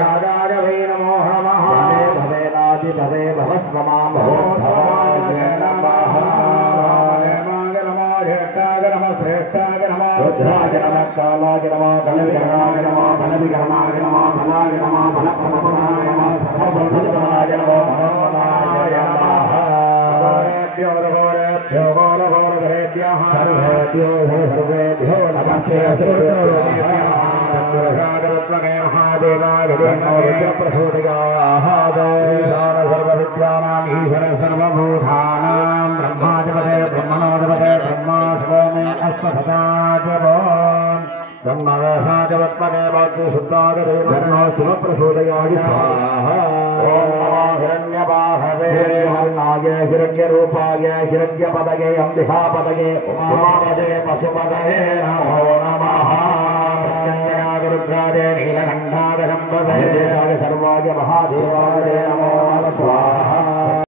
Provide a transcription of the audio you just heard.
राजाजवे नमो नमः भवे नादि भवे भवस्वमां भवो भवाय नमः नमाय नमः ज्येष्ठाय नमः श्रेष्ठाय नमः रुद्राय नमः कालाय नमः कलविकरणाय नमः फलविकरणाय नमः फलाय नमः फलप्रमदनाय नमः सर्वभूतनाय नमः मनोमनाय नमः सर्वेभ्यो सर्वेभ्यो नमस्ते सर्वोत्तमे महादेवाय सर्वविद्यानां ईश्वर सर्वभूतानां ब्रह्माधिपते ब्रह्मणोधिपते ब्रह्मा शिवमे अष्टशताजवो ब्रह्मवेशाजवत्मने वाक्यशुद्धागते ब्रह्मो शिवप्रचोदयाय स्वाहा ॐ नमो हिरण्यबाहवे हिरण्यवर्णाय हिरण्यरूपाय हिरण्यपदगे अंबिकापदगे उमापदगे पशुपदगे नमो नमः रुद्राय नीलकण्ठाय शम्भवे सर्वाय महादेवाय नमो